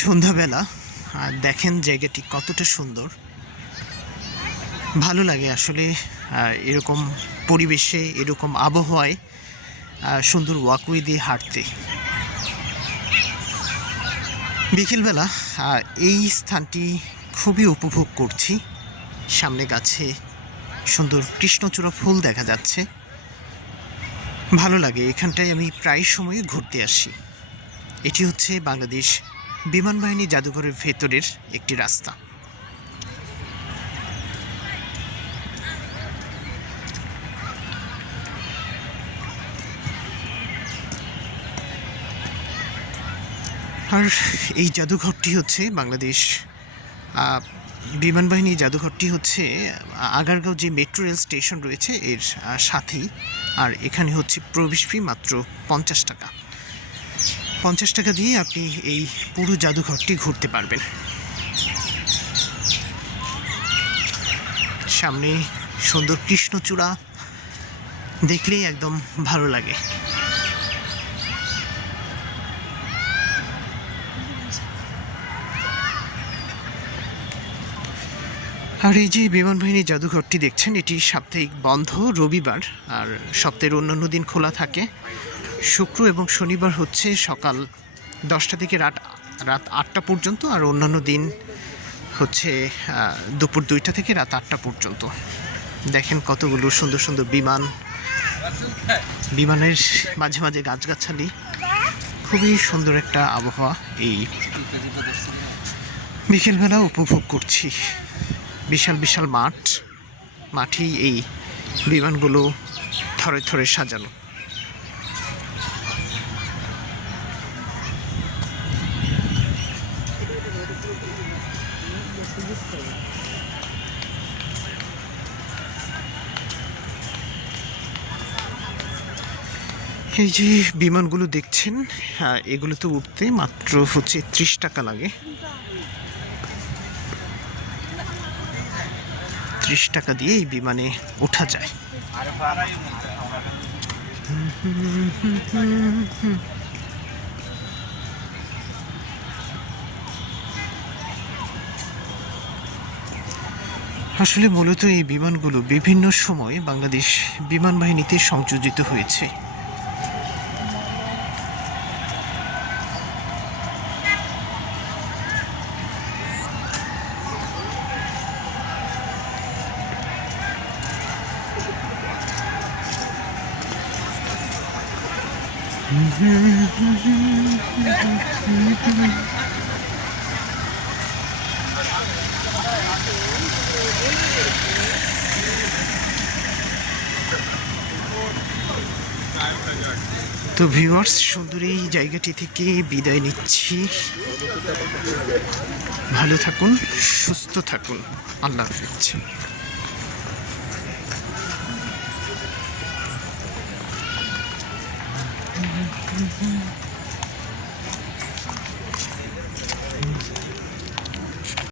সন্ধ্যাবেলা আর দেখেন জায়গাটি কতটা সুন্দর, ভালো লাগে আসলে। এরকম পরিবেশে, এরকম আবহাওয়ায় সুন্দর ওয়াকওয়ে দিয়ে হাঁটতে। বিকেলবেলা এই স্থানটি খুবই উপভোগ করছি। সামনে গাছে সুন্দর কৃষ্ণচূড়া ফুল দেখা যাচ্ছে, ভালো লাগে। এখানটায় আমি প্রায় সময় ঘুরতে আসি। এটি হচ্ছে বাংলাদেশ বিমান বাহিনী জাদুঘরের ভেতরের একটি রাস্তা। আর এই জাদুঘরটি হচ্ছে বাংলাদেশ বিমান বাহিনী জাদুঘরটি হচ্ছে আগারগাঁও যে মেট্রো রেল স্টেশন রয়েছে এর সাথেই। আর এখানে হচ্ছে প্রবেশ ফি মাত্র 50 টাকা। 50 টাকা দিয়ে আপনি এই পুরো জাদুঘরটি ঘুরতে পারবেন। সামনে সুন্দর কৃষ্ণচূড়া, দেখলেই একদম ভালো লাগে। আর এই যে বিমান বাহিনী জাদুঘরটি দেখছেন, এটি সাপ্তাহিক বন্ধ রবিবার, আর সপ্তাহের অন্যান্য দিন খোলা থাকে। শুক্র এবং শনিবার হচ্ছে সকাল 10টা থেকে রাত 8টা পর্যন্ত, আর অন্যান্য দিন হচ্ছে দুপুর 2টা থেকে রাত 8টা পর্যন্ত। দেখেন কতগুলো সুন্দর সুন্দর বিমান, বিমানের মাঝে মাঝে গাছগাছালি, খুবই সুন্দর একটা আবহাওয়া এই বিকেলবেলা উপভোগ করছি। বিশাল বিশাল মাঠেই এই বিমানগুলো থরে থরে সাজানো। এই যে বিমানগুলো দেখছেন, এগুলোতে উঠতে মাত্র হচ্ছে 30 টাকা লাগে। 30 টাকা দিয়ে এই বিমানে ওঠা যায়। আসলে মূলত এই বিমানগুলো বিভিন্ন সময়ে বাংলাদেশ বিমান বাহিনীতে সংযোজিত হয়েছে। তো ভিউয়ার্স, সুন্দর এই জায়গাটি থেকে বিদায় নিচ্ছি। ভালো থাকুন, সুস্থ থাকুন, আল্লাহ হাফেজ।